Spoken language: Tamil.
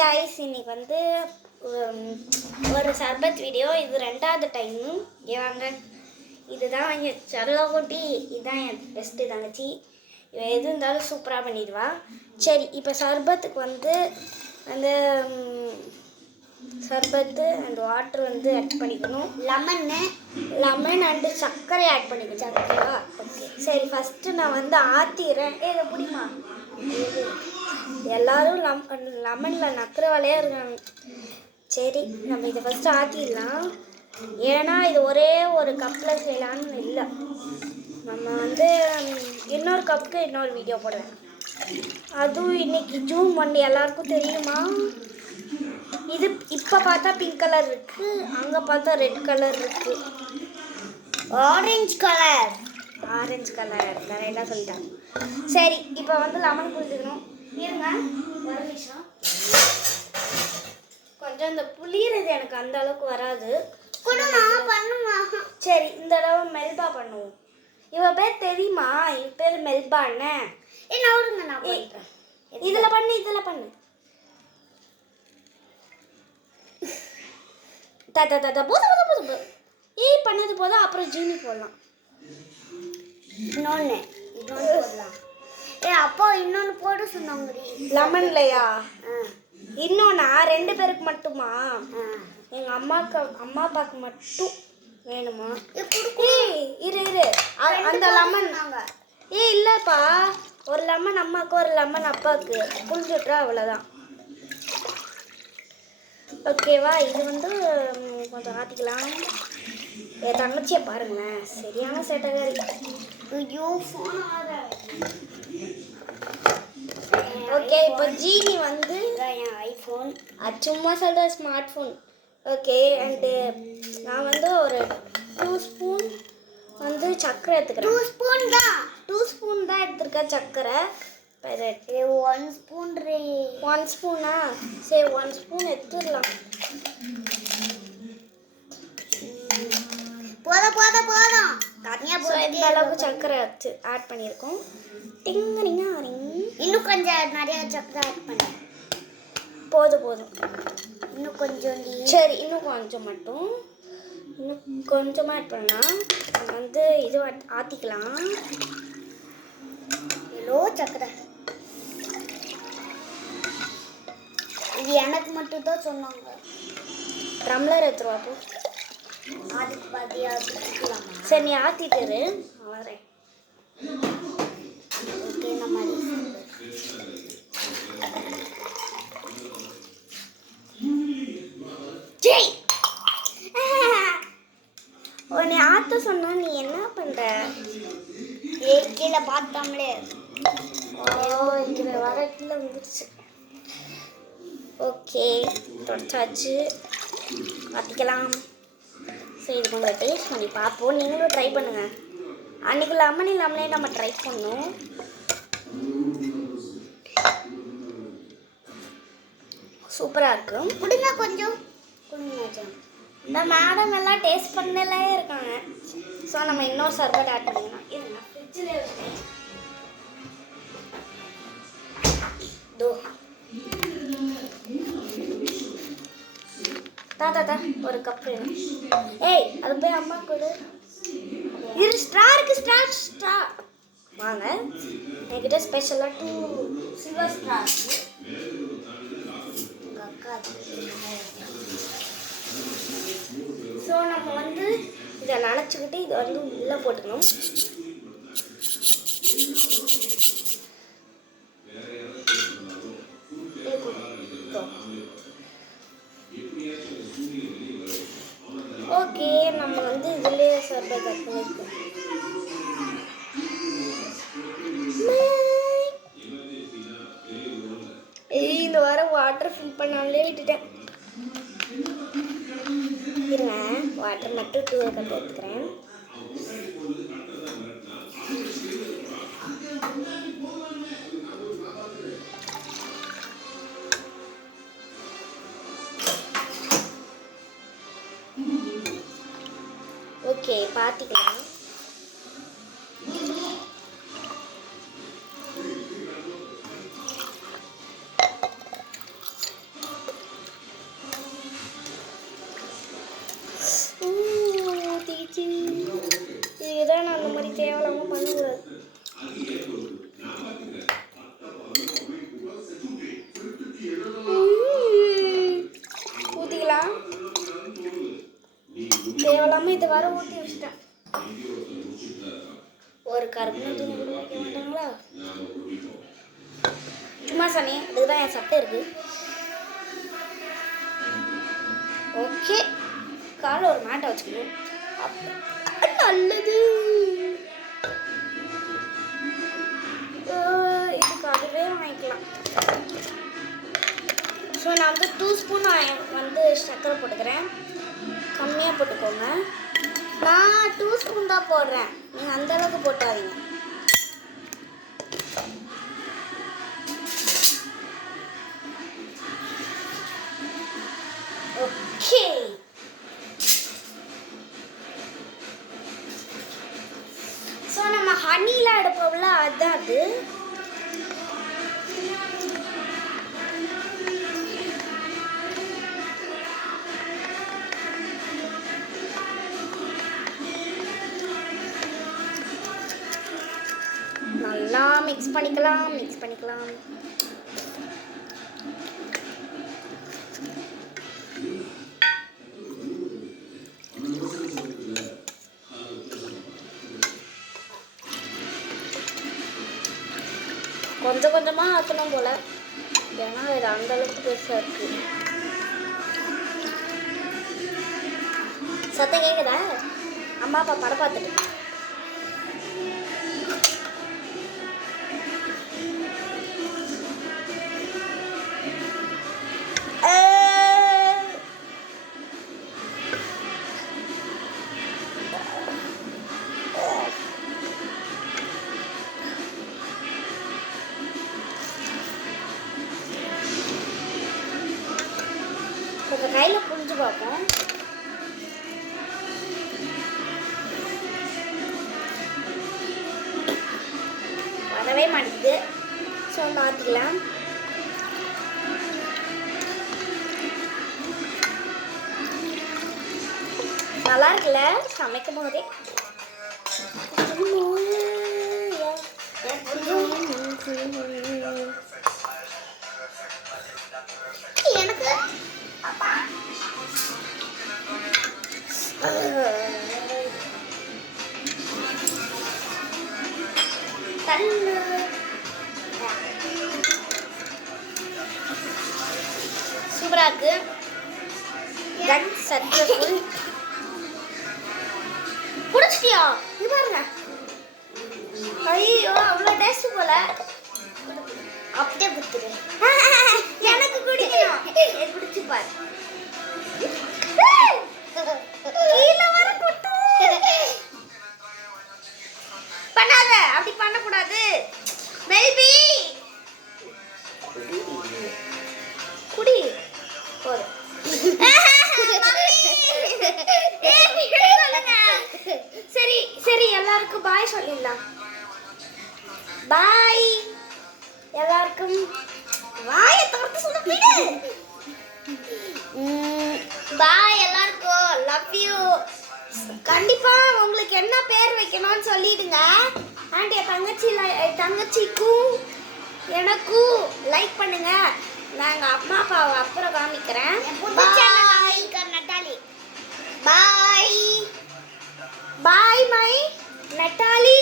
गाइस இன்னைக்கு வந்து ஒரு சர்பத் வீடியோ. இது ரெண்டாவது டைம். ஏவாங்க இதுதான் என் சரலோகுட்டி. இதுதான் என் பெஸ்ட்டு தங்கச்சி. இவன் எது இருந்தாலும் சூப்பராக பண்ணிடுவா. சரி, இப்போ சர்பத்துக்கு வந்து அந்த சர்பத்து அண்ட் வாட்டர் வந்து ஆட் பண்ணிக்கணும். லெமன் அண்டு சர்க்கரை ஆட் பண்ணிக்கணும். சர்க்கரைவா? ஓகே, சரி. ஃபஸ்ட்டு நான் வந்து ஆற்றிடுறேன். இதை பிடிமா எல்லாரும் லெமனில் நக்கிற வேலையாக இருக்காங்க. சரி, நம்ம இதை ஃபஸ்ட்டு ஆற்றிடலாம். ஏன்னா இது ஒரே ஒரு கப்பில் செய்யலான்னு இல்லை. நம்ம வந்து இன்னொரு கப்புக்கு இன்னொரு வீடியோ போடுவேன். அதுவும் இன்னைக்கு ஜூன் 1 எல்லாருக்கும் தெரியுமா? இது இப்போ பார்த்தா பிங்க் கலர் இருக்குது, அங்கே பார்த்தா ரெட் கலர் இருக்குது. ஆரஞ்சு கலர் கரெக்டாக சொல்லிட்டாங்க. சரி, இப்போ வந்து லெமன் புளிஞ்சுக்கணும். இருங்க ஒரு நிமிஷம். கொஞ்சம் இந்த புளியறது எனக்கு அந்த அளவுக்கு வராது. சரி, இந்த தடவை மெல்பா பண்ணுவோம். இவ பேர் தெரியுமா? இவ பேர் மெல்பான்னு. இதில் பண்ணு போதும். பண்ணது போதும். அப்புறம் ஜீனி போடலாம். இன்னொன்று போடலாம். அப்போ இன்னொன்று போட சொன்னாங்க. லெமன்லையா? இன்னொன்னா 2 பேருக்கு மட்டுமா? எங்கள் அம்மா அப்பாவுக்கு மட்டும் வேணுமா? இரு அந்த லெமன் இல்லைப்பா. ஒரு லெமன் அம்மாவுக்கு, ஒரு லெமன் அப்பாவுக்கு புளிஞ்சுட்றா, அவ்வளோதான். ஓகேவா? இது வந்து கொஞ்சம் ஆற்றிக்கலாம். என் தங்கச்சியை பாருங்களேன், சரியான சேட்டகாரி. ஐயோ, ஃபோன் ஓகே. இப்போ ஜீனி வந்து என் ஐஃபோன், அது சும்மா சொல்கிற ஸ்மார்ட் ஃபோன். ஓகே, அண்டு நான் வந்து ஒரு 2 ஸ்பூன் வந்து சர்க்கரை எடுத்துக்கிறேன். 2 ஸ்பூன் தான் எடுத்துருக்கேன் சர்க்கரை. 1 ஸ்பூன் 1 ஸ்பூனா? சரி, 1 ஸ்பூன் எடுத்துடலாம். போதும். இந்த அளவுக்கு சர்க்கரை ஆட் பண்ணியிருக்கோம். இன்னும் கொஞ்சம் நிறைய சர்க்கரை ஆட் பண்ணி போதும். இன்னும் கொஞ்சம். சரி, இன்னும் கொஞ்சம் மட்டும். இன்னும் கொஞ்சமாக ஆட் பண்ணலாம். வந்து இது ஆற்றிக்கலாம். எவ்வளோ சர்க்கரை? இது எனக்கு மட்டும் தான் சொன்னாங்க. டம்ளர் எடுத்துருவா போ. அதுக்கு பாத்தியா? சரி, நீ ஆற்றிட்டு வரேன். ஓகே, நம்ம உன்னை ஆற்ற சொன்னா நீ என்ன பண்ற? கீழே பார்த்தாமலே வர கீழே வந்துருச்சு. ஓகே, தொடச்சாச்சு. ஆற்றிக்கலாம். சரி, இது கொஞ்சம் டேஸ்ட் பண்ணி பார்ப்போம். நீங்களும் ட்ரை பண்ணுங்கள். அன்றைக்கி லெமனே நம்ம ட்ரை பண்ணோம். சூப்பராக இருக்கும். கொடுங்க கொஞ்சம். இந்த மேடம் எல்லாம் டேஸ்ட் பண்ணலே இருக்காங்க. ஸோ நம்ம இன்னொரு சர்பட் ஆட் பண்ணிக்கலாம். இருங்க, ஃப்ரிட்ஜில் இருக்கேன். தாத்தா ஒரு கப்பு. அது போய் அம்மா கொடு. இது ஸ்ட்ரா இருக்கு. ஸ்ட்ரா வாங்க. என்கிட்ட ஸ்பெஷலாக 2 சில்வர் ஸ்ட்ரா இருக்கு. ஸோ நம்ம வந்து இதை நினச்சிக்கிட்டு இதை வந்து உள்ளே போட்டுக்கணும். ஓகே, நம்ம வந்து இதுலேயே சர்பத் ஆட் பண்ணியிருக்கோம். இந்த வாரம் வாட்டர் ஃபில் பண்ணாமலே விட்டுட்டேன். இருங்க, வாட்டர் மட்டும் 2 கப் எடுத்துக்கிறேன். ஓகே, பார்த்துக்கலாம். இல்லாமல் இது வர ஊற்றி வச்சிட்டேன். ஒரு கருப்பு துணி கூட வைக்க மாட்டாங்களா? சும்மா சாமி, அதுக்கு தான் என் சட்டை இருக்கு. ஓகே, காலை ஒரு மேட்டை வச்சுக்கணும். நல்லது. இதுக்கு அதுவே வாங்கிக்கலாம். ஸோ நான் வந்து 2 ஸ்பூன் வந்து சர்க்கரை போட்டுக்கிறேன். கம்மியாக போட்டுக்கோங்க. நான் 2 ஸ்பூன் தான் போடுறேன், நீங்கள் அந்தளவுக்கு போட்டாதீங்க. ஓகே, ஸோ நம்ம ஹனியில் எடுப்போம்ல, அதுதான் அது. நல்லா மிக்ஸ் பண்ணிக்கலாம். கொஞ்சம் கொஞ்சமாக ஆற்றணும் போல், ஏன்னா இது அந்தளவுக்கு பெருசாக இருக்குது. சத்தம் கேட்குதா? அம்மா அப்பா படம் பார்த்துட்டு. கொஞ்சம் கையில் புரிஞ்சு பார்ப்போம். வரவே மாட்டேங்குது. ஸோ மாற்றிக்கலாம். நல்லா இருக்குல்ல சமைக்கும் போதே. எனக்கு சூப்பராக இருக்கு. சற்று குடிச்சிட்டியா? இது பாருங்க. ஐயோ, அவ்வளோ டேஸ்ட் போல. அப்படியே குடுத்துரு. எனக்கு குடிக்கணும். குடிச்சு பாரு. கீழே வர கொட்டு. பண்ணாத, அப்படி பண்ணக்கூடாது. மேபி குடி போதும். சரி சரி, எல்லாருக்கும் பாய் சொல்லிடலாம். பாய் எல்லாருக்கும். வாயை திறந்து சொல்லுங்க. பாய் எல்லாருக்கும். Love you. கண்டிப்பா உங்களுக்கு என்ன பேர் வைக்கணும்னு சொல்லிடுங்க. அண்ட் என் தங்கச்சிக்கும் எனக்கும் லைக் பண்ணுங்க. நாங்கள் அம்மா அப்பாவை அப்புறம் காமிக்கிறேன். பாய் பாய் மை நட்டாலி.